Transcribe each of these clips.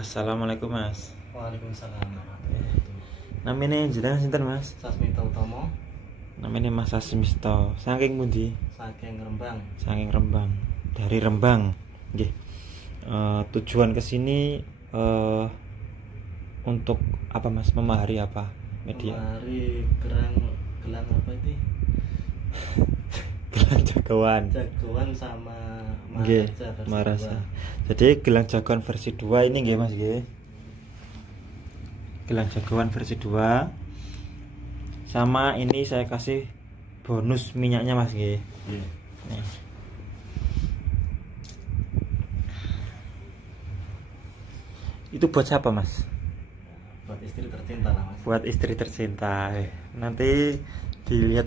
Assalamualaikum Mas. Waalaikumsalam warahmatullahi wabarakatuh. Namanya jenengan sinten Mas? Sasmito Utomo, Namanya Mas Sasmisto. Saking pundi? saking Rembang. Saking Rembang. Dari Rembang. Nggih. Tujuan ke sini untuk apa Mas? Memahari apa? Media. Memahari gelang apa itu? Gelang jagoan. Jagoan sama Nggih, Maharaja versi Maharaja. 2. Jadi gelang jagoan versi 2 ini nggih Mas nggih. Gelang jagoan versi 2. Sama ini saya kasih bonus minyaknya Mas nggih. Iya. Nih. Itu buat siapa Mas? Buat istri tercinta lah Mas. Buat istri tercinta. Nanti dilihat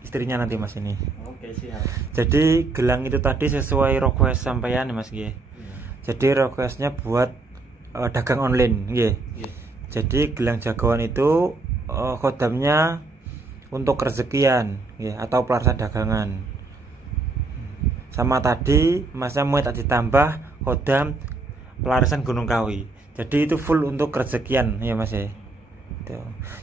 istrinya nanti Mas ini. Oke siap. Jadi gelang itu tadi sesuai request sampean Mas nggih. Iya. Jadi requestnya buat dagang online nggih. Iya. Jadi gelang jagoan itu kodamnya untuk rezekian nggih, atau pelarisan dagangan. Sama tadi Masnya mau tak ditambah kodam pelarisan Gunung Kawi. Jadi itu full untuk rezekian ya Mas ya.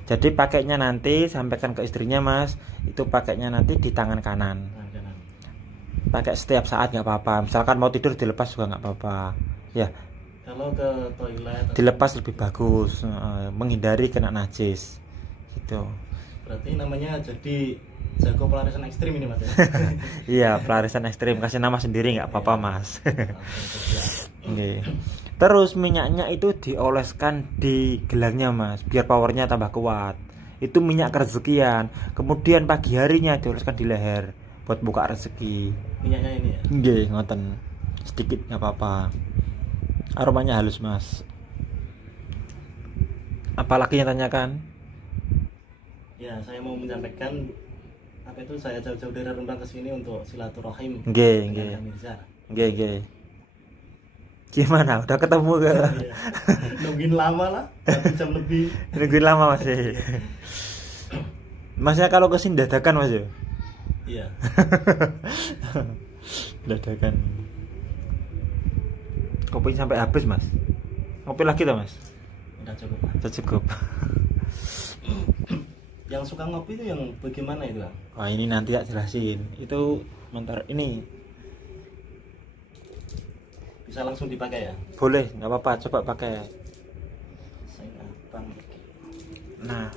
Jadi pakainya nanti sampaikan ke istrinya Mas, itu pakainya nanti di tangan kanan. Pakai setiap saat nggak apa-apa. Misalkan mau tidur dilepas juga nggak apa-apa. Ya. Kalau ke toilet Dilepas lebih bagus, menghindari kena najis. Gitu. berarti namanya jadi jago pelarisan ekstrim ini Mas ya. Iya, pelarisan ekstrim. Kasih nama sendiri nggak apa-apa Mas. Oke. Terus minyaknya itu dioleskan di gelangnya Mas, biar powernya tambah kuat. Itu minyak kerezekian. Kemudian pagi harinya dioleskan di leher buat buka rezeki. Minyaknya ini ya. Nggih, ngoten. Sedikit nggak apa-apa. Aromanya halus Mas. Apalagi yang tanyakan? Ya, saya mau menyampaikan apa itu, saya jauh-jauh dari Rembang ke sini untuk silaturahim Nggih, dengan nggih. Kang Mirza. Nggih, nggih. Gimana? Udah ketemu gak? Iya. Nungguin lama lah, 1 jam lebih. Nungguin lama Mas. Masnya kalau kesini dadakan Mas ya? Iya. Dadakan. Kopi sampai habis Mas. Kopi lagi tuh Mas? Udah cukup Pak. Sudah cukup. Yang suka ngopi itu yang bagaimana itu Bang? Wah ini nanti tak jelasin. Itu mentar ini Bisa langsung dipakai ya? boleh, nggak apa-apa. Coba pakai. Saya Bang. Nah,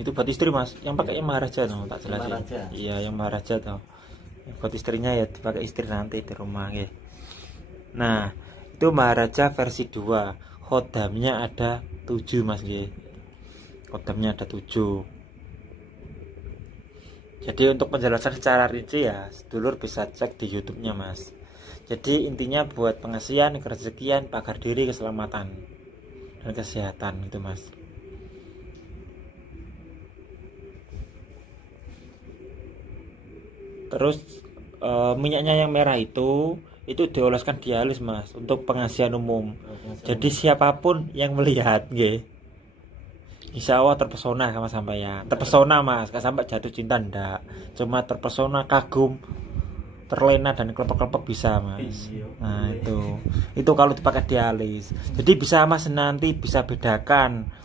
itu buat istri Mas. Yang pakai yang Maharaja no, tak jelasin. Maharaja. Iya yang Maharaja tuh. Buat istrinya ya dipakai istri nanti di rumah ya. Nah, itu Maharaja versi 2. Khodamnya ada 7 Mas nggih. Khodamnya ada 7. Jadi untuk penjelasan secara rinci ya, sedulur bisa cek di YouTube-nya Mas. Jadi intinya buat pengasihan, kerezekian, pagar diri, keselamatan dan kesehatan gitu Mas. Terus minyaknya yang merah itu dioleskan di alis Mas untuk pengasihan umum. Jadi siapapun yang melihat nggih, insya Allah terpesona sama sampean. Terpesona Mas, gak sampai jatuh cinta ndak. Cuma terpesona, kagum, terlena dan kelepek-kelepek bisa Mas. Nah itu kalau dipakai di alis. Jadi bisa Mas nanti bisa bedakan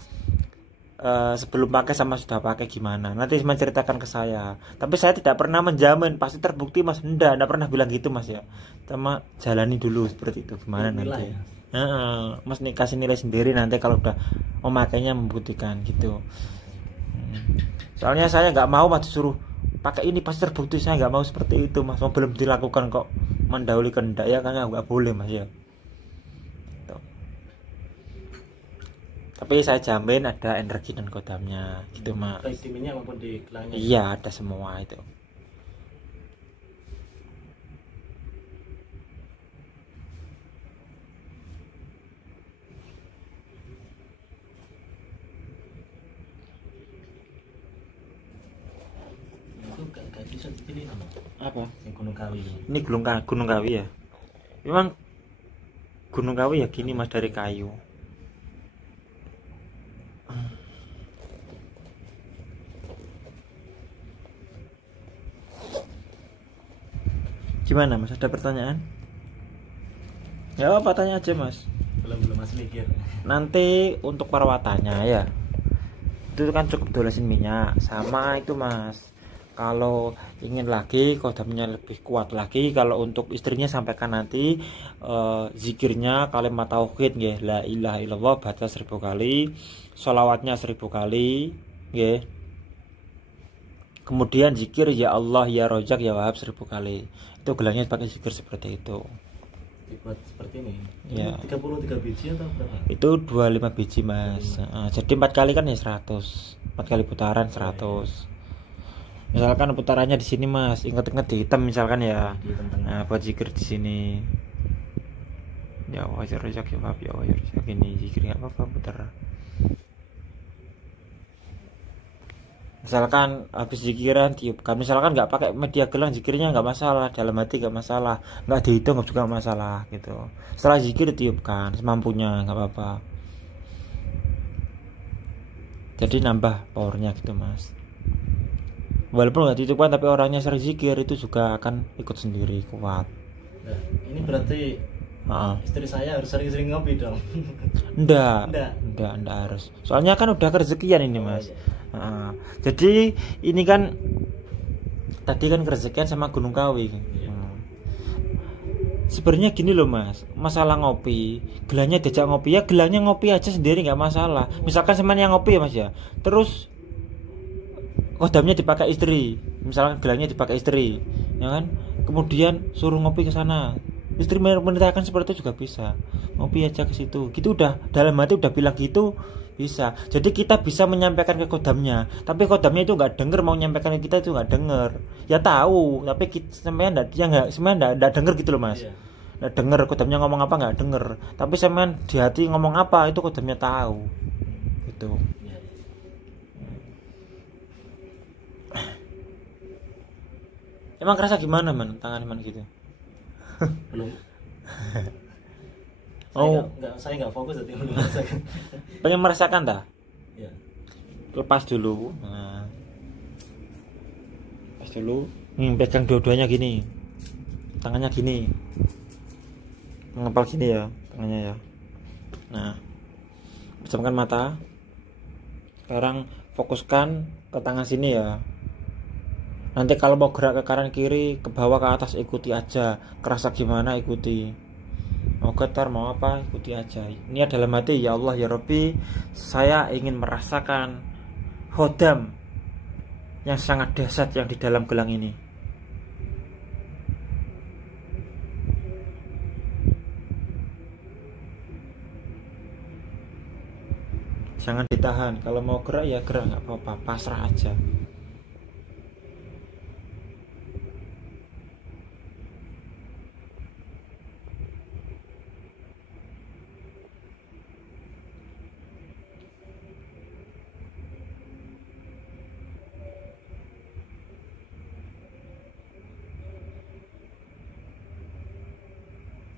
sebelum pakai sama sudah pakai gimana. Nanti menceritakan ke saya. Tapi saya tidak pernah menjamin pasti terbukti Mas. Ndak pernah bilang gitu Mas ya. Cuma jalani dulu seperti itu gimana nanti. Mas nih kasih nilai sendiri nanti kalau udah memakainya membuktikan gitu. Soalnya saya nggak mau Mas disuruh pakai ini pasti terbukti, saya nggak mau seperti itu Mas. Belum dilakukan kok mendahului kehendak ya, kan nggak boleh Mas ya. Tuh. Tapi saya jamin ada energi dan kodamnya gitu Mas. Baik di minyak maupun di gelangnya. Iya ada semua itu. Itu gak bisa dipilih nama. Apa? Yang Gunung Kawi. Ini Gunung Kawi ya. Memang Gunung Kawi ya gini Mas, dari kayu. Gimana Mas, ada pertanyaan? Ya apa, tanya aja mas. Belum masih mikir. Nanti untuk perawatannya ya, itu kan cukup dolesin minyak sama itu mas. Kalau ingin lagi kodamnya lebih kuat lagi, kalau untuk istrinya sampaikan nanti zikirnya kalimat tauhid nggih, la ilaha illallah baca 1000 kali, sholawatnya 1000 kali nggih. Kemudian zikir ya Allah ya Rojak ya Wahab 1000 kali. Itu gelarnya pakai zikir seperti itu. Dibuat seperti ini. Ya. 33 biji atau berapa? Itu 25 biji mas. Jadi 4 kali kan ya 100. 4 kali putaran 100. Misalkan putarannya di sini mas, ingat-ingat di hitam misalkan ya. Di tengah. Nah buat zikir di sini. Ya wajar ya Wahab ya wajar ini zikir nggak apa-apa putar. Misalkan habis zikiran tiupkan, misalkan nggak pakai media gelang zikirnya nggak masalah, dalam hati nggak masalah, nggak dihitung juga nggak masalah gitu. Setelah zikir tiupkan semampunya nggak apa-apa, jadi nambah powernya gitu mas. Walaupun nggak ditiupkan tapi orangnya sering zikir itu juga akan ikut sendiri kuat. Nah, ini berarti istri saya harus sering-sering ngopi dong. Enggak harus, soalnya kan udah kerezekian ini mas. Jadi ini kan tadi kan kerezekian sama Gunung Kawi. Sebenarnya gini loh mas, masalah ngopi, gelangnya diajak ngopi ya gelangnya ngopi aja sendiri nggak masalah. Misalkan semen yang ngopi ya mas ya, terus kodamnya dipakai istri, misalkan gelangnya dipakai istri, ya kan? Kemudian suruh ngopi ke sana, istri menitahkan seperti itu juga bisa, ngopi aja ke situ, gitu udah dalam hati udah bilang gitu bisa. Jadi kita bisa menyampaikan ke kodamnya, tapi kodamnya itu nggak denger, mau menyampaikan ke kita itu nggak denger. Ya tahu, tapi kita semuanya nggak denger gitu loh mas. Nggak denger kodamnya ngomong apa nggak denger, tapi semuanya di hati ngomong apa itu kodamnya tahu, gitu. Emang kerasa gimana man, tangan man gitu? Belum. Saya nggak fokus jadi belum merasakan. Pengen merasakan tak? Ya. Lepas dulu. Nah. Lepas dulu. Pegang dua-duanya gini. Tangannya gini. Mengepal gini ya, tangannya ya. Nah. Pejamkan mata. Sekarang fokuskan ke tangan sini ya. Nanti kalau mau gerak ke kanan kiri, ke bawah ke atas ikuti aja. Kerasa gimana ikuti. Mau getar mau apa ikuti aja. Ini dalam hati ya Allah ya Rabbi, saya ingin merasakan khodam yang sangat dahsyat yang di dalam gelang ini. Jangan ditahan, kalau mau gerak ya gerak, nggak apa-apa, pasrah aja.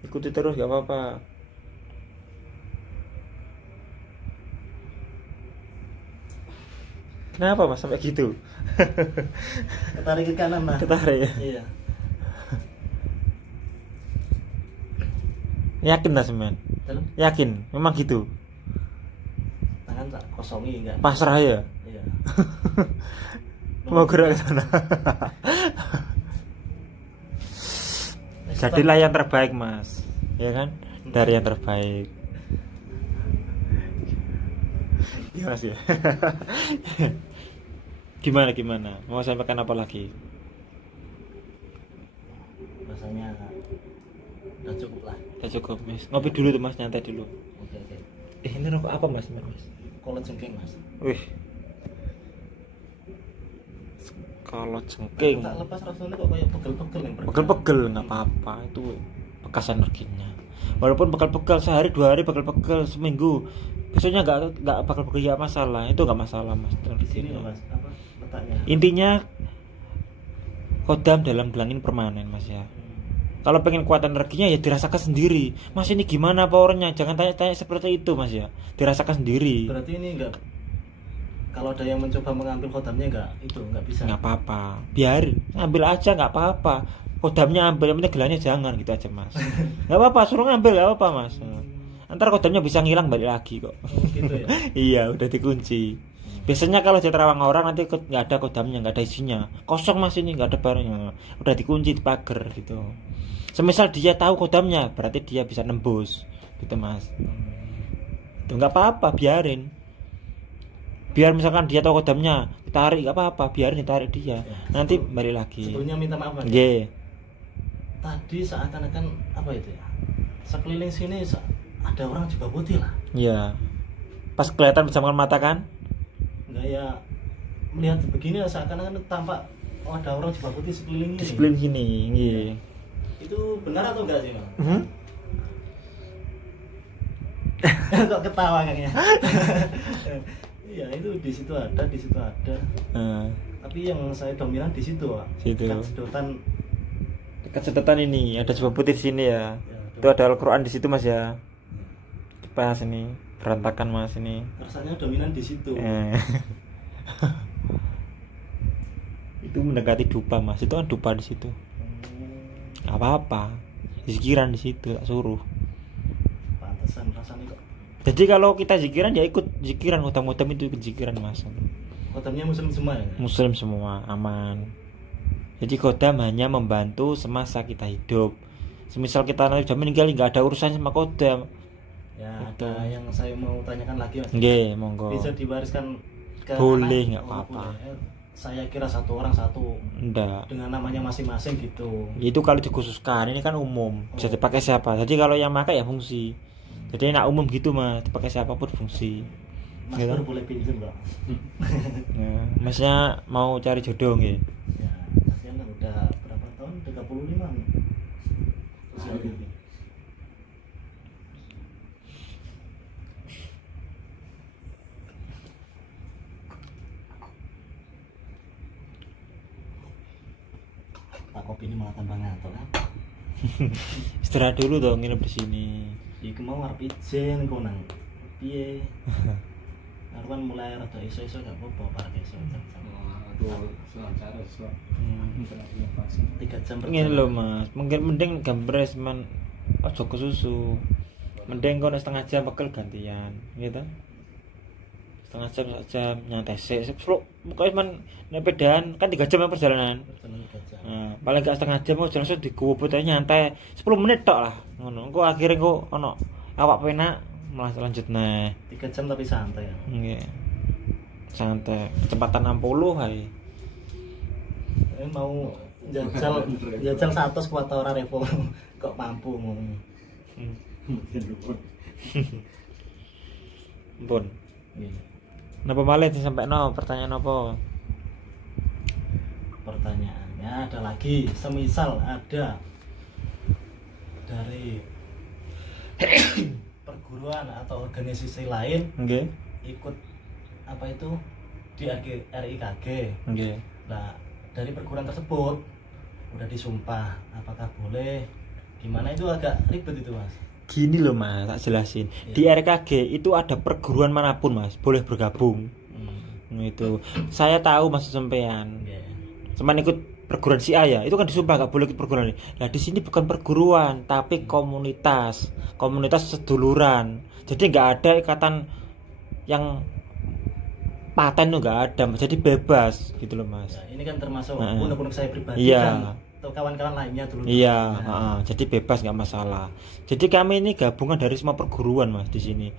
Ikuti terus gak apa-apa. Kenapa mas sampai gitu? Ketarik ke kanan mas. Ketarik ya? Iya. Yakin lah semen? Yakin? Memang gitu? Tangan tak kosongi enggak? Pasrah ya? Iya. Mau gerak ke sana. Jadilah yang terbaik mas, ya kan? Dari yang terbaik. Iya mas ya. Gimana? Mau sampaikan apa lagi? Rasanya udah cukup lah. Udah cukup mas. Ngopi dulu tuh mas, nyantai dulu. Oke. Ini rokok apa mas? Kolot jengking mas. Wih. Kalau jengking. Tak lepas rasanya kok kayak pegel-pegel yang Pegel-pegel nggak apa-apa, itu bekas energinya. Walaupun pegel-pegel sehari 2 hari, pegel-pegel seminggu, besoknya nggak pegel-pegel ya masalah, itu nggak masalah mas. Di sini loh mas, apa letaknya? Intinya kodam dalam gelang ini permanen mas ya. Kalau pengen kuat energinya ya dirasakan sendiri. Mas ini gimana powernya? Jangan tanya-tanya seperti itu mas ya. Dirasakan sendiri. Berarti ini enggak, kalau ada yang mencoba mengambil kodamnya enggak bisa. Nggak apa-apa, biarin, ambil aja nggak apa-apa. kodamnya ambil, yang penting gelarnya jangan gitu aja mas. Nggak apa-apa, suruh ngambil nggak apa-apa mas. Ntar kodamnya bisa ngilang balik lagi kok. Gitu ya. Iya udah dikunci. Biasanya kalau di terawang orang nanti nggak ada kodamnya, nggak ada isinya, kosong mas ini nggak ada barangnya, udah dikunci di pagar gitu. Semisal dia tahu kodamnya, berarti dia bisa nembus gitu mas. Itu nggak apa-apa, biarin. Biar misalkan dia tahu kodamnya, ditarik nggak apa-apa, biarin ditarik dia. Nanti balik lagi. Sebelumnya minta maaf mas. Tadi seakan-akan apa itu ya? Sekeliling sini ada orang jubah putih lah. Iya. Pas kelihatan bersama mata kan? Enggak ya, melihat begini seakan-akan tampak ada orang jubah putih sekeliling ini. Di sekeliling sini, iya. Itu benar atau enggak sih mas? Kok ketawa kayaknya. Iya itu di situ ada, di situ ada. Tapi yang saya dominan di situ pak. Dekat sedotan. Dekat sedotan ini ada jubah putih di sini ya. Itu ada Al-Quran di situ mas ya. Pas ini berantakan mas ini. Rasanya dominan di situ. Itu mendekati dupa mas. Itu kan dupa di situ. Apa-apa. Zikiran di situ tak suruh. Pantesan rasanya kok. Jadi kalau kita zikiran ya ikut zikiran, hutam-hutam itu ikut zikiran mas. Kodamnya muslim semua ya? Muslim semua, aman. Jadi kodam hanya membantu semasa kita hidup. Semisal kita nanti sudah meninggal nggak ada urusan sama kodam. Ya ada yang saya mau tanyakan lagi mas. Nggih, monggo. Bisa diwariskan ke boleh nggak apa-apa. Saya kira satu orang satu. Enggak. Dengan namanya masing-masing gitu. Itu kalau dikhususkan, ini kan umum. Bisa dipakai siapa. Jadi kalau yang pakai ya fungsi. Jadi enak umum gitu mas, dipakai siapapun fungsi. Mas gitu? Boleh pinjam nggak? Nah, masnya mau cari jodoh nggih? Ya, kasihan udah berapa tahun? 35. Usia ini. Pak kopi ini malah tambah ngantuk kan? Istirahat dulu dong, nginep di sini. Iku mau ngarep ijen kok nang piye? Arwan mulai rada iso-iso gak apa-apa parek iso. Aduh, selancar iso. 3 jam. Ngene lho Mas, mungkin mending gambres man aja kesusu. Mending kok setengah jam pekel gantian, gitu. Setengah jam saja nyantai sik. Pokoknya man nek pedahan kan 3 jam perjalanan. Nah, paling gak setengah jam kok langsung dikuwuput aja nyantai 10 menit tok lah ngono. Engko akhire engko ono awak penak malah lanjut nah 3 jam tapi santai ya. Nggih. Santai, kecepatan 60 ae. Mau jajal 100 kuat ora repo kok mampu ngono. Ampun. Napa malih sampai no pertanyaan apa? Pertanyaannya ada lagi, semisal ada dari perguruan atau organisasi lain ikut apa itu di RIKG. Nah, dari perguruan tersebut udah disumpah, apakah boleh? Gimana itu agak ribet itu mas? Gini loh mas, tak jelasin. Di RKG itu ada perguruan manapun mas, boleh bergabung. Itu saya tahu mas sampean. Cuman ikut perguruan si A ya, itu kan disumpah gak boleh ikut perguruan ini. Nah di sini bukan perguruan, tapi komunitas seduluran. Jadi nggak ada ikatan yang paten tuh nggak ada, jadi bebas gitu loh mas. Nah, ini kan termasuk unek-unek saya pribadi kan, atau kawan-kawan lainnya dulu. Iya, jadi bebas nggak masalah. Jadi kami ini gabungan dari semua perguruan mas di sini.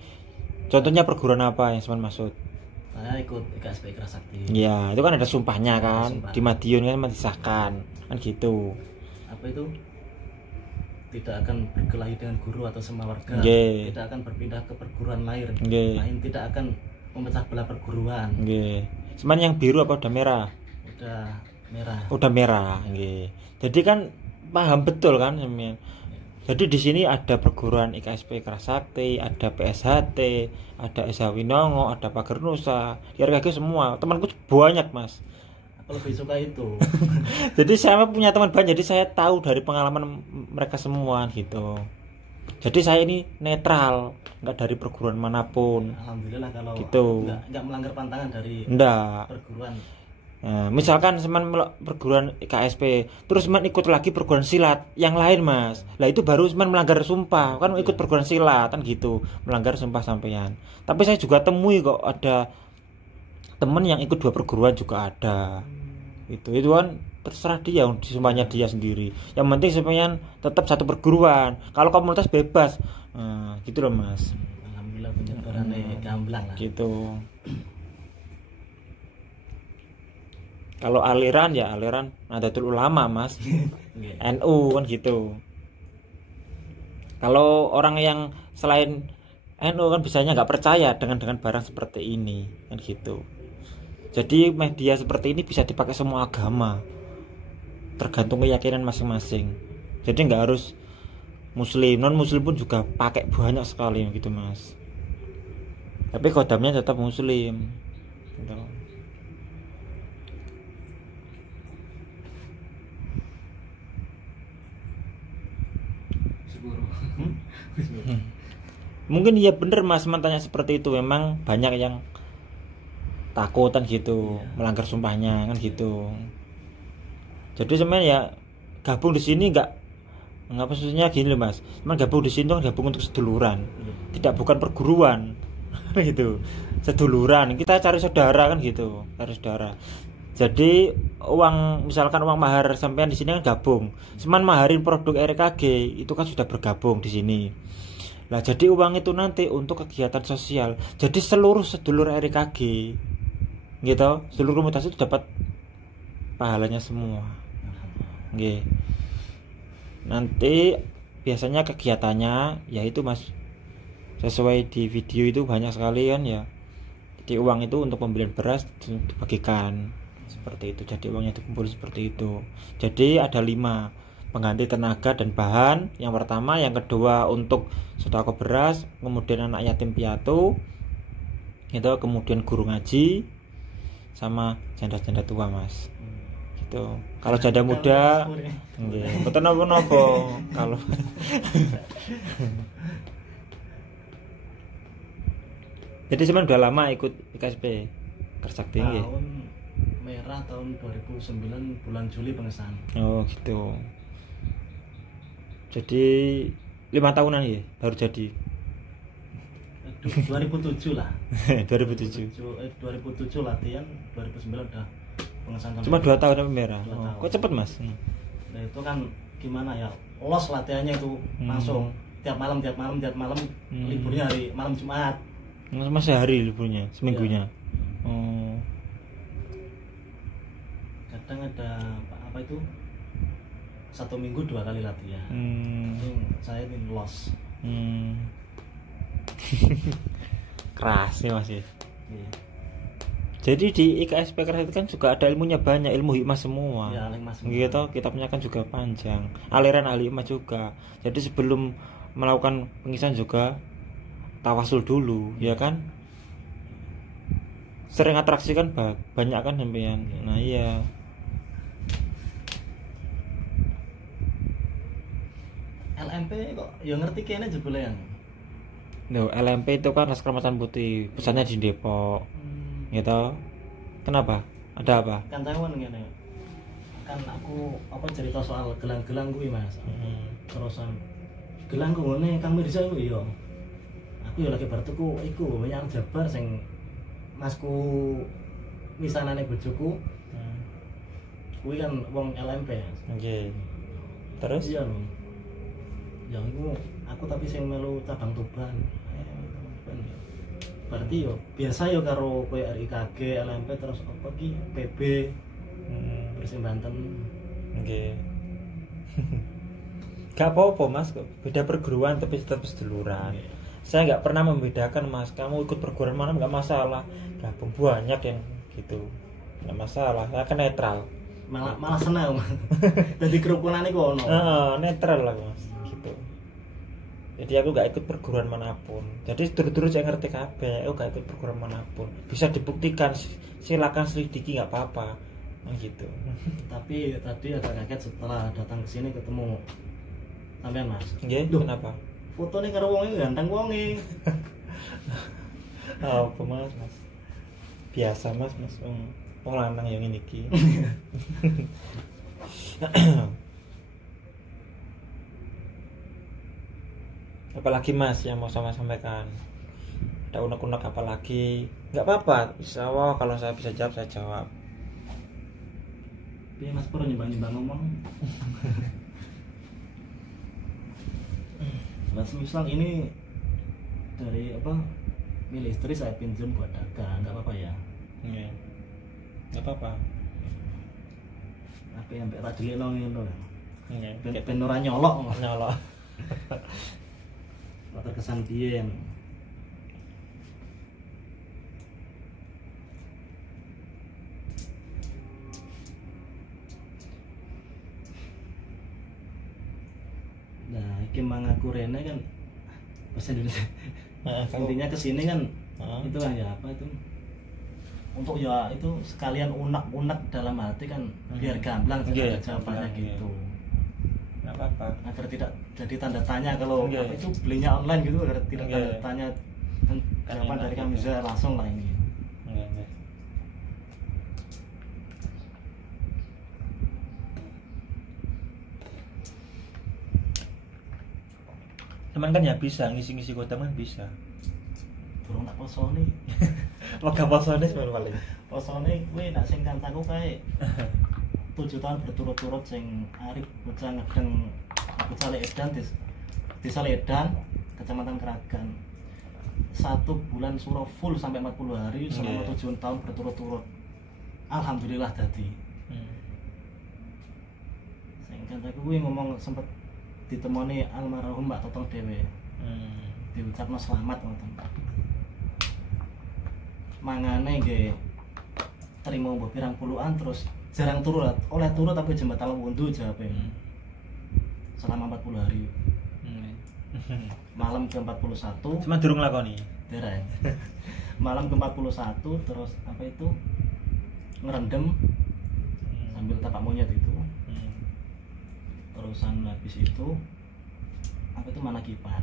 Contohnya perguruan apa yang Seman maksud? Saya ikut IKSP Kerasakti. Iya, itu kan ada sumpahnya kan, di Madiun kan disahkan, kan gitu. Apa itu? Tidak akan berkelahi dengan guru atau sama warga. Tidak akan berpindah ke perguruan lain. Tidak akan memecah belah perguruan. Cuman yang biru apa udah merah? Udah merah. Udah merah, Jadi kan paham betul kan, Jadi di sini ada perguruan IKSP Kerasakti, ada PSHT, ada SH Winongo, ada Pager Nusa, di RKG semua. Temanku banyak mas. Aku lebih suka itu. Jadi saya punya teman banyak, jadi saya tahu dari pengalaman mereka semua gitu. Jadi saya ini netral, nggak dari perguruan manapun. Alhamdulillah kalau gitu. Nggak melanggar pantangan dari perguruan. Nah, misalkan semen perguruan KSP, terus semen ikut lagi perguruan silat yang lain mas, lah itu baru semen melanggar sumpah, kan ikut perguruan silat kan gitu, melanggar sumpah sampean. Tapi saya juga temui kok ada temen yang ikut 2 perguruan juga ada. Itu kan terserah dia, sumpahnya dia sendiri. Yang penting sampean tetap satu perguruan. Kalau komunitas bebas, gitu loh mas. Alhamdulillah penyebarannya gamblang lah. Gitu. Kalau aliran ya aliran Nahdlatul Ulama mas, NU kan gitu. Kalau orang yang selain NU kan biasanya nggak percaya dengan barang seperti ini kan gitu. Jadi media seperti ini bisa dipakai semua agama, tergantung keyakinan masing-masing. Jadi nggak harus muslim, non muslim pun juga pakai banyak sekali gitu mas. Tapi kodamnya tetap muslim gitu. Mungkin iya bener mas tanya seperti itu, memang banyak yang takutan gitu, melanggar sumpahnya kan gitu. Jadi sebenarnya ya gabung di sini nggak maksudnya gini loh mas, cuman gabung di sini kan gabung untuk seduluran, tidak bukan perguruan gitu, seduluran, kita cari saudara kan gitu, cari saudara. Jadi misalkan uang mahar sampean di sini kan gabung, cuman maharin produk RKG itu kan sudah bergabung di sini. Lah jadi uang itu nanti untuk kegiatan sosial. Jadi seluruh sedulur RKG gitu, seluruh komunitas itu dapat pahalanya semua. Nggih. Nanti biasanya kegiatannya yaitu mas sesuai di video itu banyak sekali kan ya. Jadi uang itu untuk pembelian beras dibagikan seperti itu. Jadi uangnya dikumpul seperti itu. Jadi ada 5 pengganti tenaga dan bahan. Yang pertama, yang kedua untuk sedekah beras, kemudian anak yatim piatu, itu kemudian guru ngaji, sama janda-janda tua mas. Gitu. Kalau janda muda, betul nopo. Kalau jadi sebenarnya udah lama ikut IKSP Kersakti. Tahun merah tahun 2009 bulan Juli pengesahan. Oh gitu. Jadi 5 tahunan ya baru jadi. 2007 lah. 2007 latihan, 2009 udah pengesahan. Cuma 2 tahun tapi merah. Kok cepet mas? Nah itu kan gimana ya, los latihannya itu langsung tiap malam liburnya hari malam Jumat. Masih hari liburnya, seminggunya. Oh. Kadang ada apa itu 1 minggu 2 kali latihan. Saya ini los. Keras nih mas ya. Iya. Jadi di IKSP Kersakti kan juga ada ilmunya banyak, ilmu hikmah semua. Ya, hikmah semua. Gitu, kitabnya kan juga panjang. Aliran ahli hikmah juga. Jadi sebelum melakukan pengisahan juga tawasul dulu, ya kan? Sering atraksi kan banyak kan sampean. Nah, iya. LMP kok ya ngerti kene jebule yang. Loh, LMP itu kan Laskar Macan Putih, pusatnya di Depok. Gitu. Kenapa? Ada apa? Kan tahuan ngene. Kan aku apa cerita soal gelang-gelang kuwi Mas. Terusan gelang ku ngene Kang Mirza kuwi yo. Aku yo lagi bar tuku iku yang Jabar sing masku misanane bojoku. Kuwi kan wong LMP. Oke. Terus? Iya lho. Ya iku aku tapi sing melu cabang Tuban. Berarti yo biasa yo karo koyo RIKG, LMP terus apa ki PB. Persib Banten. Oke. Gak apa-apa mas, beda perguruan tapi tetap seduluran. Saya nggak pernah membedakan mas, kamu ikut perguruan mana nggak masalah, gabung banyak yang gitu nggak masalah, saya kan netral. Malah senang mas. Jadi kerukunan itu ono. Netral lah mas gitu. Jadi aku nggak ikut perguruan manapun, jadi dulu saya ngerti kabeh, aku nggak ikut perguruan manapun, bisa dibuktikan, silakan selidiki nggak apa-apa gitu. Tapi tadi agak kaget setelah datang ke sini ketemu sampean mas. Kenapa? Fotonya karo wonge ganteng wonge. Apa mas? Biasa mas. Wong lanang yang ini iki. Apalagi Mas yang mau sama sampaikan? Ada unek-unek apa lagi? Nggak apa-apa, insya Allah kalau saya bisa jawab saya jawab. Iya Mas Pur nyembang-nyembang ngomong. Mas misal ini dari apa milik istri saya pinjam buat dagang, nggak apa-apa ya? Iya, nggak apa-apa. Apa yang tak dilino ngono. Iya, Ben ora nyolok. nyolok. Terkesan biyen. Nah, iki mangaku rene kan bahasa Indonesia. Intinya kesini kan itu kan ya apa itu untuk ya itu sekalian unek-unek dalam hati kan biar gamblang jawabannya gitu. Nggak apa-apa. Agar tidak jadi tanda tanya kalau apa itu belinya online gitu agar tidak tanda tanya jawaban dari kami bisa langsung lah ini. Teman kan ya bisa ngisi-ngisi kota kan bisa. Burung tak posone. Wega posone sebenarnya paling. Posone kuwi nak sing kancaku kae 7 tahun berturut-turut sing arep bocah ngedeng bocah Edan desa Edan, Kecamatan Keragan. 1 bulan suro full sampai 40 hari selama 7 tahun berturut-turut. Alhamdulillah dadi. Sing kancaku kuwi ngomong sempet ditemoni almarhum Mbak Totong dhewe. Diucapno selamat ngoten. Mangane nggih terima mbok pirang puluhan terus jarang turu oleh turu tapi jembatan wundu jawabe. Selama 40 hari. Malam ke-41 cuma durung lakoni. Dereng. Malam ke-41 terus apa itu ngerendam sambil tapak monyet itu. Terusan habis itu apa itu manakipan.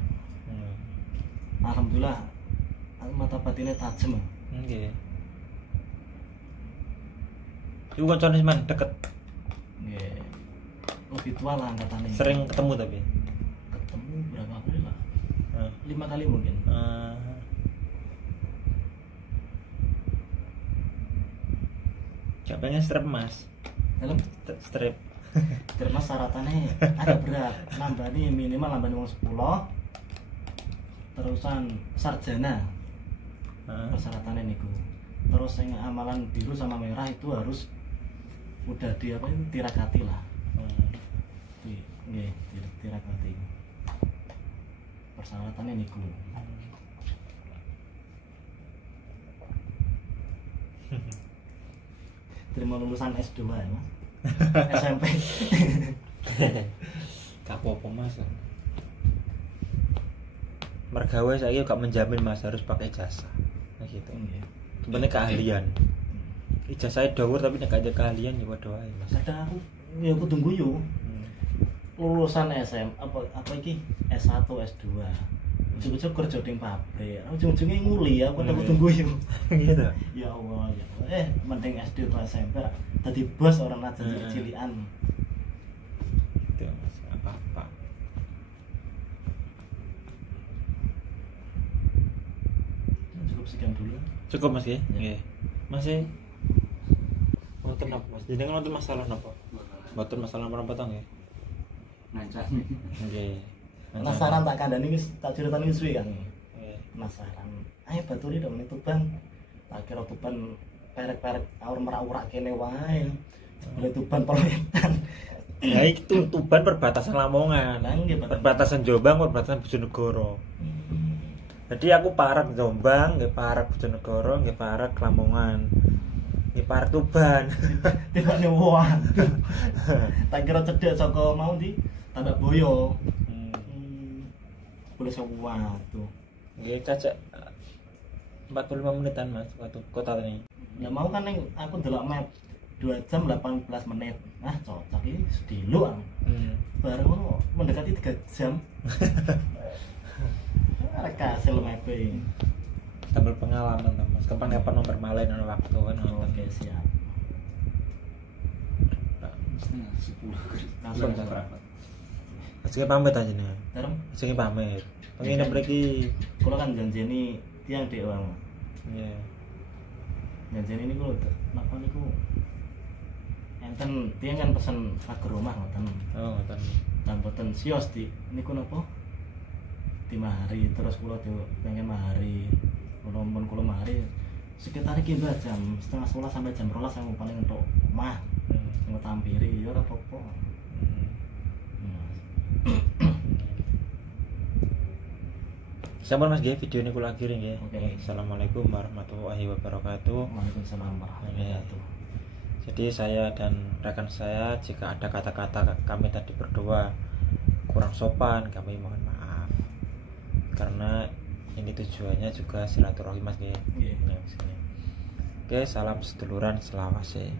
Alhamdulillah mata batinnya tajam. Nggih. Iku kancane man deket. Nggih. Lebih tua lah angkatannya. Sering ketemu tapi. Ketemu berapa kali lah? 5 kali mungkin. Gak pengen strip Mas. Dalam Strip. Karena syaratannya agak berat, nambah nih minimal nambah uang 10, terusan sarjana, persyaratannya niku. Terus yang amalan biru sama merah itu harus udah di apa itu tirakati lah, tirakati. Persyaratannya niku. Terima lulusan S2 ya Mas. SMP. Gak apa-apa Mas. Mergawe saya gak menjamin Mas harus pakai jasa. Nah gitu. Sebenarnya keahlian. Ijazahnya dawur tapi nek ada keahlian ya waduh ae Mas. Kadang aku ya aku tunggu yo. Lulusan SM apa iki S1 S2. Ujung-ujung kerja di pabrik. Ujung-ujungnya nguli aku tunggu yo. Gitu. Ya Allah ya. Mending SD atau SMP tadi bos orang aja cilian. Itu Mas, apa-apa. Cukup sekian dulu. Cukup Mas ya? Nggih. Mas e wonten apa Mas? Jenengan wonten masalah napa? Mboten masalah apa tong nggih. Ngancani. Nggih. Penasaran tak kandhani wis tak critani suwe kan. Nggih. Penasaran. Ayo baturi dong ning Tuban. Tak kira Tuban perek-perek aur merak-urak kene wae. Boleh Tuban Poloetan. Ya itu Tuban perbatasan Lamongan. Perbatasan Jombang, perbatasan Bojonegoro. Jadi aku parek Jombang, nggih parek Bojonegoro, nggih parek Lamongan. Nggih parek Tuban. Tibane waduh. Tak kira cedhek saka mau ndi Tambak Boyo. Boleh sesuatu. Nggih cacak 45 menitan Mas waktu kota ini. Ya mau kan neng aku delok map 2 jam 18 menit. Ah cocok iki sedilo ah. Bareng ngono mendekati 3 jam. Arek kasil map-e. Tambah pengalaman Mas. Kapan-kapan nomor malih ana waktu kan. Oke, siap. Ajenge pamit aja nih. Terus Ajenge pamit. Pengen mriki kula kan janjeni tiyang dek wae. Iya. Janjeni niku napa niku enten tiyang kan pesen pager rumah ngoten. Oh, ngoten. Lan boten sios di niku napa? Dimahari terus kula pengen mahari. Kula mahari sekitar iki Mbak jam 11:30 sampai jam 12 aku paling entuk omah. Sing tampiri ya ora apa-apa. Sampun Mas nggih video niku lagi nggih. Oke. Assalamualaikum warahmatullahi wabarakatuh. Waalaikumsalam warahmatullahi wabarakatuh. Jadi saya dan rekan saya jika ada kata-kata kami tadi berdua kurang sopan, kami mohon maaf. Karena ini tujuannya juga silaturahmi Mas nggih. Nggih. Oke, salam seduluran selawase.